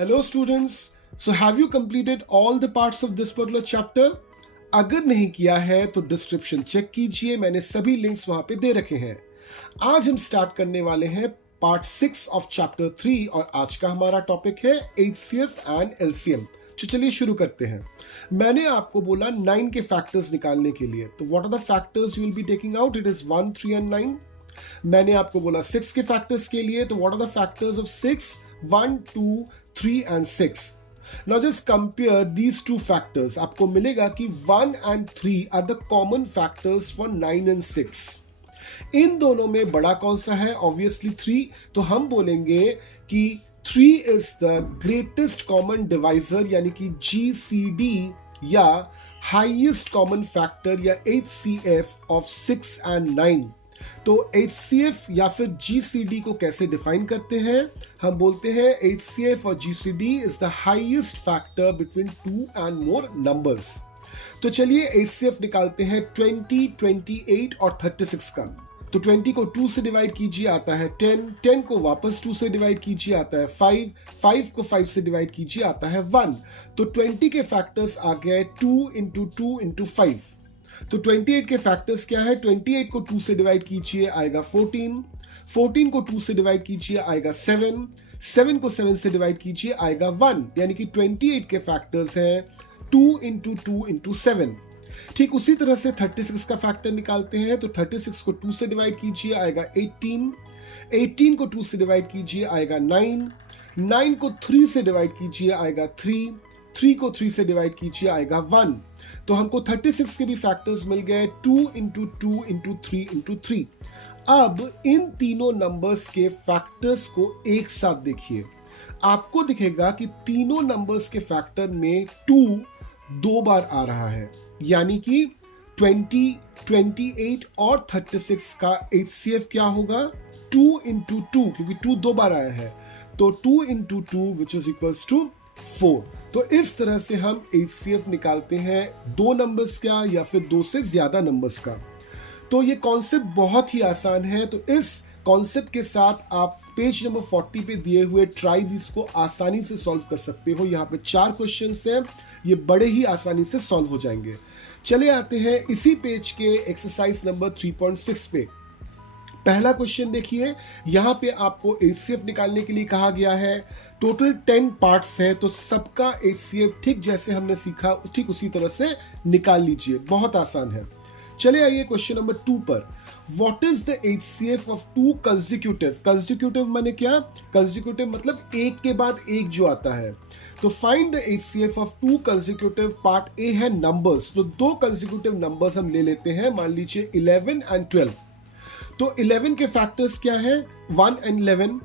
Hello students, so have you completed all the parts of this particular chapter? अगर नहीं किया है तो डिस्क्रिप्शन चेक कीजिए, मैंने सभी लिंक्स वहां पे दे रखे हैं। आज हम स्टार्ट करने वाले हैं पार्ट 6 ऑफ चैप्टर 3 और आज का हमारा टॉपिक है HCF एंड LCM। तो चलिए शुरू करते हैं। मैंने आपको बोला 9 के फैक्टर्स निकालने के लिए, तो what are the factors you will be taking out? It is 1, 3 and 9। मैंने आपको बोला 6 के फैक्टर्स के लिए, तो what are the factors of 6? 1, 2, 3 and 6. Now just compare these two factors. आपको मिलेगा कि 1 and 3 are the common factors for 9 and 6. इन दोनों में बड़ा कौन सा है? Obviously 3. तो हम बोलेंगे कि 3 is the greatest common divisor यानी कि GCD या highest common factor या HCF of 6 and 9. तो HCF या फिर GCD को कैसे डिफाइन करते हैं? हम बोलते हैं HCF और GCD is the highest factor between 2 and more numbers. तो चलिए HCF निकालते हैं 20, 28 और 36 का। तो 20 को 2 से डिवाइड कीजिए आता है 10, 10 को वापस 2 से डिवाइड कीजिए आता है 5, 5 को 5 से डिवाइड कीजिए आता है 1। तो 20 के फैक्टर्स आ गए 2 इंटू 2 इंटू 5। तो 28 के फैक्टर्स क्या है? 28 को 2 से डिवाइड कीजिए आएगा 14, 14 को 2 से डिवाइड कीजिए आएगा 7, 7 को 7 से डिवाइड कीजिए आएगा 1। यानी कि 28 के फैक्टर्स हैं 2 इंटू 2 इंटू 7। ठीक उसी तरह से 36 का फैक्टर निकालते हैं, तो 36 को 2 से डिवाइड कीजिए आएगा 18, 18 को 2 से डिवाइड कीजिए आएगा 9, 9 को 3 से डिवाइड कीजिए आएगा 3, 3 को 3 से डिवाइड कीजिए आएगा 1। तो हमको 36 के भी फैक्टर्स मिल गए 2 इंटू 2 इंटू 3 इंटू 3। अब इन तीनों नंबर्स के फैक्टर्स को एक साथ देखिए, आपको दिखेगा कि तीनों नंबर्स के फैक्टर में 2 दो बार आ रहा है, यानी कि 20, 28 और 36 का HCF क्या होगा? 2 इंटू 2, क्योंकि 2 दो बार आया है, तो 2 into 2 which is equals to 4। तो इस तरह से हम HCF निकालते हैं दो नंबर्स का या फिर दो से ज्यादा नंबर्स का। तो ये कॉन्सेप्ट बहुत ही आसान है। तो इस कॉन्सेप्ट के साथ आप पेज नंबर 40 पे दिए हुए ट्राई दिस को आसानी से सॉल्व कर सकते हो। यहाँ पे 4 क्वेश्चंस हैं, ये बड़े ही आसानी से सॉल्व हो जाएंगे। चले आते हैं इसी पेज के एक्सरसाइज नंबर 3.6 पे। पहला क्वेश्चन देखिए, यहाँ पे आपको HCF निकालने के लिए कहा गया है। टोटल 10 पार्ट्स है, तो सबका HCF ठीक जैसे हमने सीखा ठीक उसी तरह से निकाल लीजिए, बहुत आसान है। चले आइए क्वेश्चन नंबर 2 पर। What is the HCF of 2 consecutive? Consecutive माने क्या? कंसेक्यूटिव मतलब एक के बाद एक जो आता है। तो find the HCF of 2 consecutive. Part A है नंबर्स, तो 2 कंसेक्यूटिव नंबर्स हम ले लेते हैं, मान लीजिए 11 एंड 12। तो 11 के फैक्टर्स क्या है? 1 एंड 11।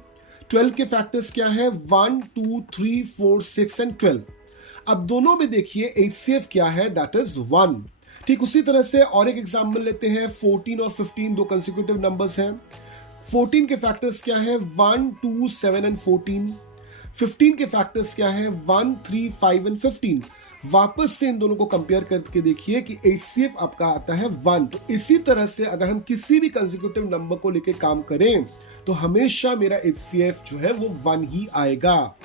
12 के फैक्टर्स क्या है? 1, 2, 3, 4, 6 एंड 12। अब दोनों में देखिए HCF क्या है? That is 1। ठीक उसी तरह से और एक एग्जांपल लेते हैं। 14 और 15 दो कंसेक्यूटिव नंबर्स हैं। 14 के फैक्टर्स क्या है? 1, 2, 7 एंड 14। 15 के फैक्टर्स क्या है? 1, 3, 5 एंड 15। वापस से इन दोनों को कंपेयर करके देखिए कि HCF आपका आता है 1। तो इसी तरह से अगर हम किसी भी कंसेक्यूटिव नंबर को लेकर काम करें तो हमेशा मेरा HCF जो है वो 1 ही आएगा।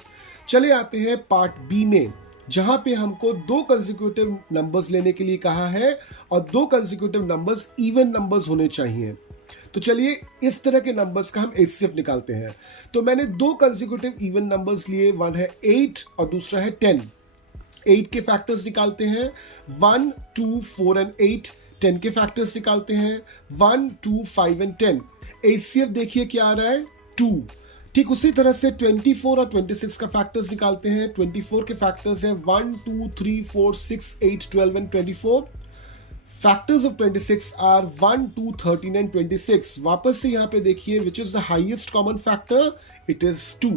चले आते हैं पार्ट बी में, जहां पे हमको 2 कंसेक्यूटिव नंबर्स लेने के लिए कहा है और 2 कंसेक्यूटिव नंबर्स इवन नंबर्स होने चाहिए। तो चलिए इस तरह के नंबर्स का हम HCF निकालते हैं। तो मैंने 2 कंसेक्यूटिव इवन नंबर्स लिए, वन है 8 और दूसरा है 10। 8 के फैक्टर्स निकालते हैं 1, 2, 4 एंड 8। 10 के फैक्टर्स निकालते हैं 1, 2, 5 एंड 10। HCF देखिए क्या आ रहा है? 2। ठीक उसी तरह से 24 और 26 का फैक्टर्स निकालते हैं। 24 के फैक्टर्स हैं 1, 2, 3, 4, 6, 8, 12 and 24। Factors of 26 are 1, 2, 13 and 26। वापस से यहाँ पे देखिए which is the highest common factor? It is 2।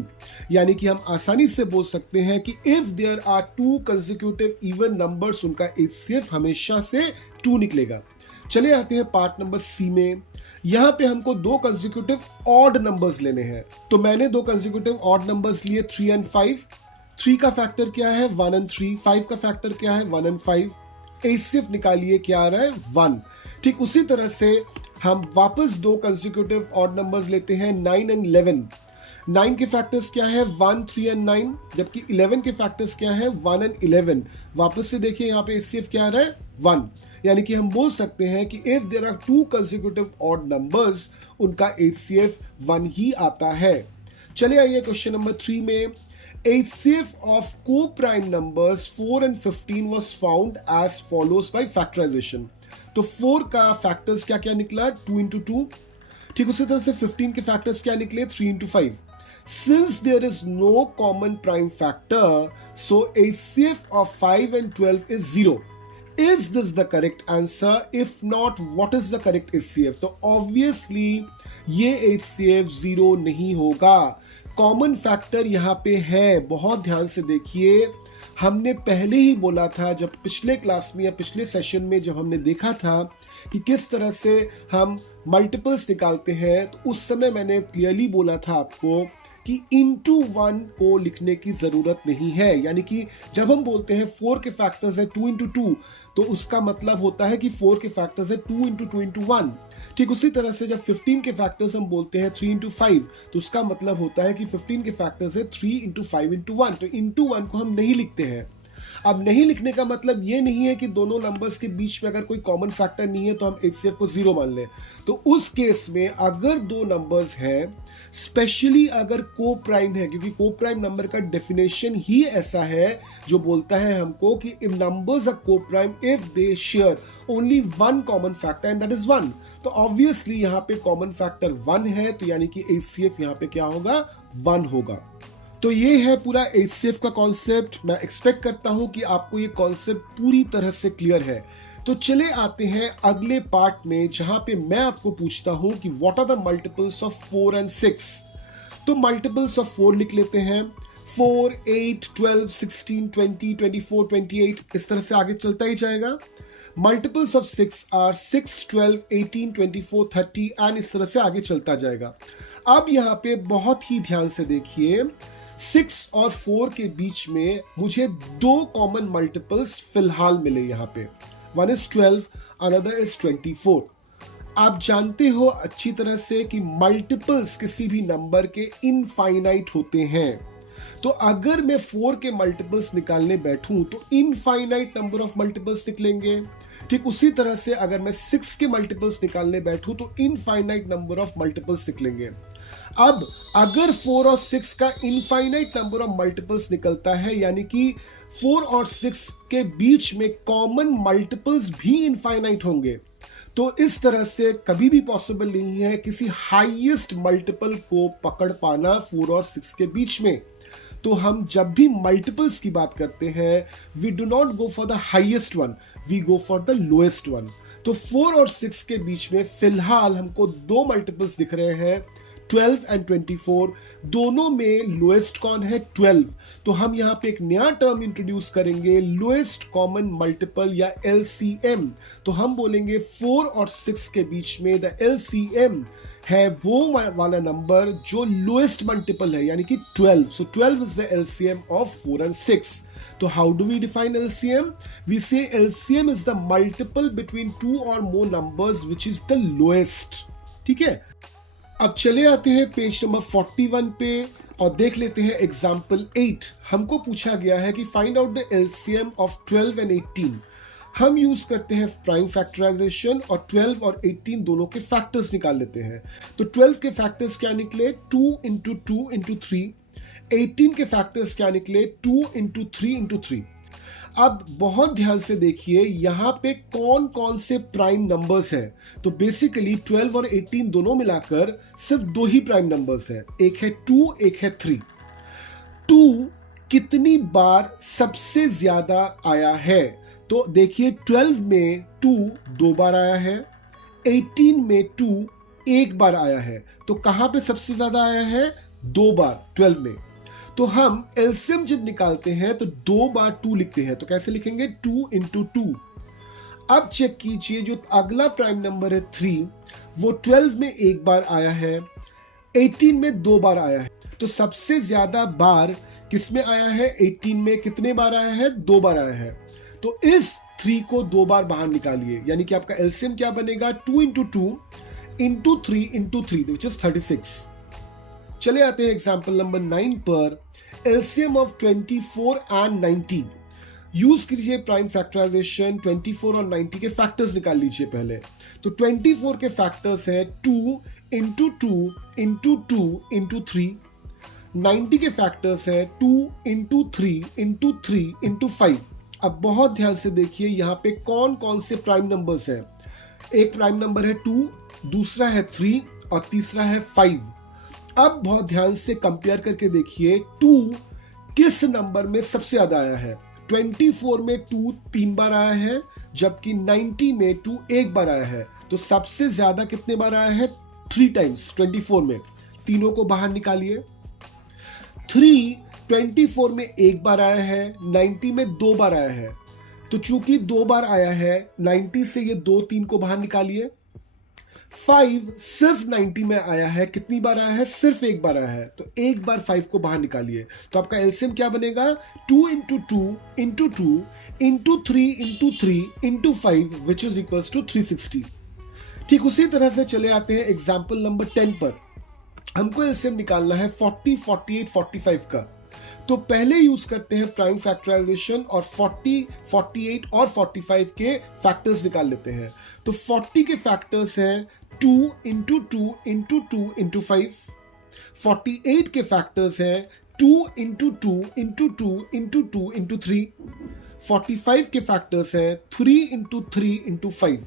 यानी कि हम आसानी से बोल सकते हैं कि if there are 2 consecutive even numbers, उनका HCF हमेशा से 2 निकलेगा। चले आते हैं पार्ट नंबर सी में। यहां पे हमको 2 कंसेक्यूटिव ऑड नंबर्स लेने हैं। तो मैंने 2 कंसेक्यूटिव ऑड नंबर्स लिए 3 एंड 5। 3 का फैक्टर क्या है? 1 एंड 3। 5 का फैक्टर क्या है? 1 एंड 5। HCF निकालिए, क्या आ रहा है? 1। ठीक उसी तरह से हम वापस 2 कंसेक्यूटिव ऑड नंबर्स लेते हैं 9 एंड 11। 9 के फैक्टर्स क्या है 1, 3 एंड 9, जबकि 11 के फैक्टर्स क्या है 1 एंड 11। वापस से देखिए यहाँ पे HCF क्या आ रहा है 1, यानी कि हम बोल सकते हैं कि if there are 2 consecutive odd numbers उनका HCF 1 ही आता है। चले आइए क्वेश्चन नंबर 3 में। HCF of co-prime numbers 4 and 15 was found as follows by factorization। तो 4 का फैक्टर्स क्या क्या निकला 2 into 2, ठीक उसी तरह से 15 के फैक्टर्स क्या निकले 3 into 5। Since there is no common prime factor, so HCF of 5 and 12 is 0। Is this the correct answer? If not, what is the correct HCF? तो obviously ये HCF 0 नहीं होगा। कॉमन फैक्टर यहाँ पे है, बहुत ध्यान से देखिए। हमने पहले ही बोला था जब पिछले क्लास में या पिछले सेशन में जब हमने देखा था कि किस तरह से हम मल्टीपल्स निकालते हैं, तो उस समय मैंने क्लियरली बोला था आपको कि into 1 को लिखने की जरूरत नहीं है। यानी कि जब हम बोलते हैं 4 के फैक्टर्स है 2 into 2, तो उसका मतलब होता है कि 4 के फैक्टर्स है 2 into 2 into 1। ठीक उसी तरह से जब 15 के फैक्टर्स हम बोलते हैं 3 into 5, तो उसका मतलब होता है कि 15 के फैक्टर्स है 3 into 5 into 1। तो into 1 को हम नहीं लिखते हैं। अब नहीं लिखने का मतलब ये नहीं है कि दोनों नंबर्स के बीच में अगर कोई कॉमन फैक्टर नहीं है तो हम HCF को 0 मान लें। तो उस केस में अगर दो नंबर्स हैं, स्पेशली अगर को प्राइम है, क्योंकि को प्राइम नंबर का डेफिनेशन ही ऐसा है जो बोलता है हमको कि इफ नंबर्स आर को prime if they share only one common factor and that is 1। तो ऑब्वियसली यहाँ पे कॉमन फैक्टर 1 है, तो यानी कि HCF यहाँ पे क्या होगा 1 होगा। तो ये है पूरा HCF का कॉन्सेप्ट। मैं एक्सपेक्ट करता हूं कि आपको ये कॉन्सेप्ट पूरी तरह से क्लियर है। तो चले आते हैं अगले पार्ट में, जहां पे मैं आपको पूछता हूं कि what are the multiples of 4 and 6। तो मल्टीपल्स ऑफ 4 लिख लेते हैं, 4, 8, 12, 16, 20, 24, 28, इस तरह से आगे चलता ही जाएगा। मल्टीपल्स ऑफ 6 आर 6, 12, 18, 24, 30 एंड इस तरह से आगे चलता जाएगा। अब यहाँ पे बहुत ही ध्यान से देखिए, 6 और 4 के बीच में मुझे दो कॉमन मल्टीपल्स फिलहाल मिले यहाँ पे। One is 12, another is 24। आप जानते हो अच्छी तरह से कि मल्टीपल्स किसी भी नंबर के इनफाइनाइट होते हैं। तो अगर मैं 4 के मल्टीपल्स निकालने बैठूं तो इनफाइनाइट नंबर ऑफ मल्टीपल्स निकलेंगे। ठीक उसी तरह से अगर मैं 6 के मल्टीपल्स निकालने बैठूं तो इनफाइनाइट नंबर ऑफ मल्टीपल्स निकलेंगे। अब अगर 4 और 6 का इनफाइनाइट नंबर ऑफ मल्टीपल्स निकलता है, यानी कि 4 और 6 के बीच में कॉमन मल्टीपल्स भी इनफाइनाइट होंगे। तो इस तरह से कभी भी पॉसिबल नहीं है किसी हाईएस्ट मल्टीपल को पकड़ पाना 4 और 6 के बीच में। तो हम जब भी मल्टीपल्स की बात करते हैं, we do not go for the highest one, we go for the lowest one. तो 4 और 6 के बीच में फिलहाल हमको दो मल्टीपल्स दिख रहे हैं, 12 एंड 24। दोनों में लोएस्ट कौन है 12। तो हम यहाँ पे एक नया टर्म इंट्रोड्यूस करेंगे, लोएस्ट कॉमन मल्टीपल या LCM। तो हम बोलेंगे 4 और 6 के बीच में द LCM है वो वाला नंबर जो लोएस्ट मल्टीपल है, यानी कि 12। So 12 is the LCM of 4 and 6। तो how do we define LCM? We say LCM is the multiple between two और more numbers which is the lowest. ठीक है, अब चले आते हैं पेज नंबर 41 पे और देख लेते हैं एग्जाम्पल 8। हमको पूछा गया है कि find out the LCM of 12 and 18। हम यूज करते हैं प्राइम फैक्टराइजेशन और 12 और 18 दोनों के फैक्टर्स निकाल लेते हैं। तो 12 के फैक्टर्स क्या निकले 2 into 2 into 3। 18 के फैक्टर्स क्या निकले 2 into 3 into 3। अब बहुत ध्यान से देखिए यहाँ पे कौन कौन से प्राइम नंबर्स हैं। तो बेसिकली 12 और 18 दोनों मिलाकर सिर्फ दो ही प्राइम नंबर्स हैं, एक है 2, एक है 3। 2 कितनी बार सबसे ज्यादा आया है? तो देखिए 12 में 2 दो बार आया है, 18 में 2 एक बार आया है। तो कहां पे सबसे ज्यादा आया है? 2 बार 12 में। तो हम LCM जब निकालते हैं तो 2 बार 2 लिखते हैं। तो कैसे लिखेंगे 2 into 2। अब चेक कीजिए जो अगला प्राइम नंबर है 3, वो 12 में एक बार आया है, 18 में 2 बार आया है। तो सबसे ज्यादा बार किसमें आया है? 18 में कितने बार आया है? 2 बार आया है। तो इस 3 को 2 बार बाहर निकालिए, यानी कि आपका LCM क्या बनेगा 2 into 2 into 3 into 3 which is 36। चले आते हैं एग्जाम्पल नंबर 9 पर। LCM of 24 and 19। यूज कीजिए प्राइम फैक्टराइजेशन। 24 और 90 के फैक्टर्स निकाल लीजिए पहले। तो 24 के फैक्टर्स है 2 इंटू 2 इंटू 2 इंटू 3। 90 के फैक्टर्स है 2 इंटू 3 इंटू 3 इंटू 5। अब बहुत ध्यान से देखिए यहाँ पे कौन कौन से प्राइम नंबर्स हैं। एक प्राइम नंबर है 2, दूसरा है 3 और तीसरा है 5। अब बहुत ध्यान से कंपेयर करके देखिए 2 किस नंबर में सबसे ज्यादा आया है। 24 में 2 3 बार आया है, जबकि 90 में 2 एक बार आया है। तो सबसे ज्यादा कितने बार आया है? 3 टाइम्स 24 में। तीनों को बाहर निकालिए। 3 24 में एक बार आया है, 90 में 2 बार आया है। तो चूंकि 2 बार आया है 90 से, ये 2 3 को बाहर निकालिए। 5 सिर्फ 90 में आया है, कितनी बार आया है? सिर्फ एक बार आया है। तो एक बार 5 को बाहर निकालिए। तो आपका एलसीएम क्या बनेगा? 2 into 2 into 2 into 3 into 3 into 5 which is equals to 360। ठीक उसी तरह से चले आते हैं एग्जाम्पल नंबर 10 पर। हमको एलसीएम निकालना है 40, 48, 45 का। तो पहले यूज करते हैं प्राइम फैक्टराइजेशन और 40, 48 और 45 के फैक्टर्स निकाल लेते हैं। तो 40 के फैक्टर्स हैं 2 इंटू 2 इंटू 2 इंटू 5। 48 के फैक्टर्स हैं 2 इंटू 2 इंटू 2 इंटू 2 इंटू 3। 45 के फैक्टर्स हैं 3 इंटू 3 इंटू 5।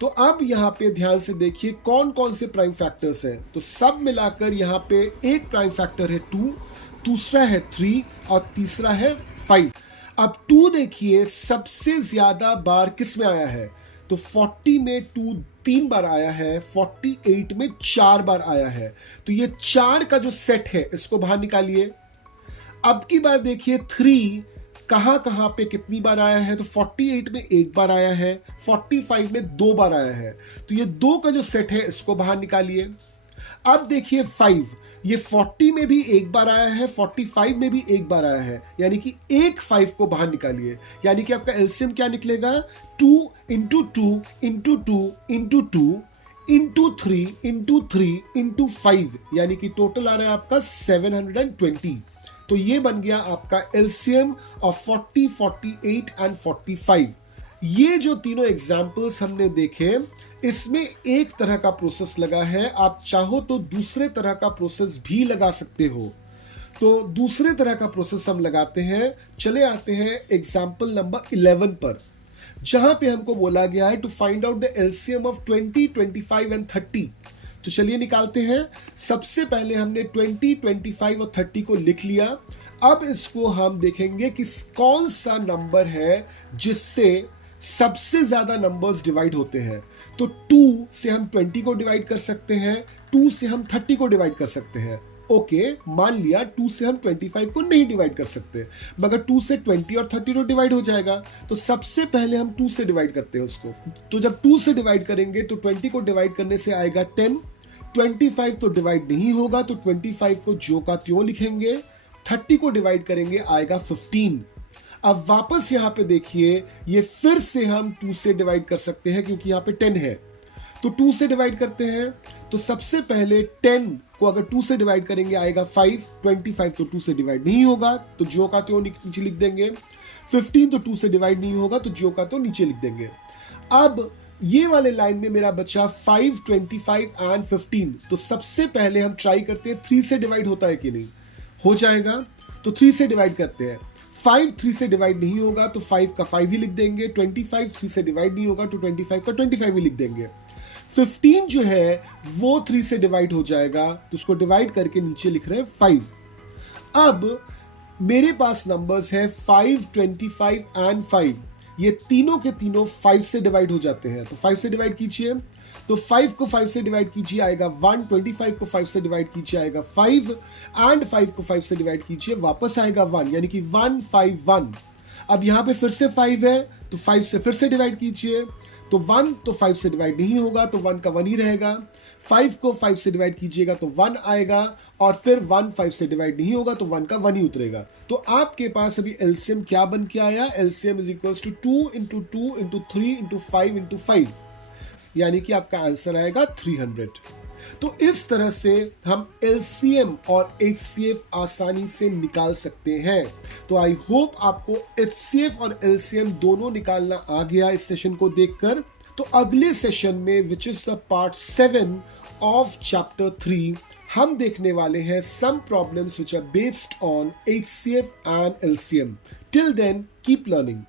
तो अब यहां पे ध्यान से देखिए कौन कौन से प्राइम फैक्टर्स हैं। तो सब मिलाकर यहां पे एक प्राइम फैक्टर है 2, दूसरा है 3 और तीसरा है 5। अब 2 देखिए सबसे ज्यादा बार किस में आया है? तो 40 में 2 3 बार आया है, 48 में 4 बार आया है। तो ये 4 का जो सेट है इसको बाहर निकालिए। अब की बार देखिए 3 कहां पे कितनी बार आया है? तो 48 में एक बार आया है, 45 में 2 बार आया है। तो ये 2 का जो सेट है इसको बाहर निकालिए। अब देखिए 5, ये 40 में भी एक बार आया है, 45 में भी एक बार आया है, यानी कि एक 5 को बाहर निकालिए। यानी कि आपका एलसीएम क्या निकलेगा? 2 into 2 into 2 into 2 into 3 into 3 into 5, यानी कि टोटल आ रहा है आपका 720। तो ये बन गया आपका एलसीएम ऑफ 40, 48 एंड 45। ये जो तीनों एग्जाम्पल्स हमने देखे, इसमें एक तरह का प्रोसेस लगा है। आप चाहो तो दूसरे तरह का प्रोसेस भी लगा सकते हो। तो दूसरे तरह का प्रोसेस हम लगाते हैं। चले आते हैं एग्जाम्पल नंबर 11 पर, जहां पे हमको बोला गया है to find out the LCM of 20, 25 and 30। तो चलिए निकालते हैं। सबसे पहले हमने 20, 25 और 30 को लिख लिया। अब इसको हम देखेंगे कि कौन सा नंबर है जिससे सबसे ज्यादा नंबर्स डिवाइड होते हैं। तो 2 से हम 20 को डिवाइड कर सकते हैं, 2 से हम 30 को डिवाइड कर सकते हैं। ओके, मान लिया 2 से हम 25 को नहीं डिवाइड कर सकते, मगर 2 से 20 और 30 तो डिवाइड हो जाएगा। तो सबसे पहले हम 2 से डिवाइड करते हैं उसको। तो जब 2 से डिवाइड करेंगे तो 20 को डिवाइड करने से आएगा 10, 25 तो डिवाइड नहीं होगा, तो 25 को ज्यों का त्यों लिखेंगे। 30 को डिवाइड करेंगे आएगा 15। अब वापस यहां पे देखिए, ये फिर से हम 2 से डिवाइड कर सकते हैं क्योंकि यहां पे 10 है। तो 2 से डिवाइड करते हैं। तो सबसे पहले 10 को अगर 2 से डिवाइड करेंगे आएगा 5, 25 तो 2 से डिवाइड नहीं होगा, तो ज्यों का त्यों नीचे लिख देंगे। 15 तो 2 से डिवाइड नहीं होगा, तो ज्यों का त्यों नीचे लिख देंगे। अब ये वाले लाइन में मेरा बचा 5, 25 एंड 15। तो सबसे पहले हम ट्राई करते हैं 3 से डिवाइड होता है कि नहीं। हो जाएगा, तो 3 से डिवाइड करते हैं। 5 3 से डिवाइड नहीं होगा, तो 5 का 5 ही लिख देंगे। 25 3 से डिवाइड नहीं होगा, तो 25 का 25 ही लिख देंगे। 15 जो है वो 3 से डिवाइड हो जाएगा, तो उसको डिवाइड करके नीचे लिख रहे हैं 5। अब मेरे पास नंबर्स है 5, 25 एंड 5। ये तीनों के तीनों 5 से डिवाइड हो जाते हैं। तो 5 से डिवाइड कीजिए। तो 5 को 5 से डिवाइड कीजिए आएगा 1, 25 को 5 से डिवाइड कीजिए आएगा 5 एंड 5 को 5 से डिवाइड कीजिए वापस आएगा 1, यानी कि 1, 5, 1। अब यहां पे फिर से 5 है, तो 5 से फिर से डिवाइड कीजिए। तो 1 तो 5 से डिवाइड नहीं होगा, तो 1 का 1 ही रहेगा। 5 को 5 से डिवाइड कीजिएगा तो 1 आएगा, और फिर 1 5 से डिवाइड नहीं होगा तो 1 का 1 ही उतरेगा। तो आपके पास अभी एलसीएम क्या बन के आया? LCM is equals to 2 into 2 into 3 into 5 into 5, यानी कि आपका आंसर आएगा 300। तो इस तरह से हम एलसीएम और एचसीएफ आसानी से निकाल सकते हैं। तो आई होप आपको एचसीएफ और एलसीएम दोनों निकालना आ गया इस सेशन को देखकर। तो अगले सेशन में which is the part 7 of chapter 3 हम देखने वाले हैं some problems which are based on HCF and LCM. Till then keep learning.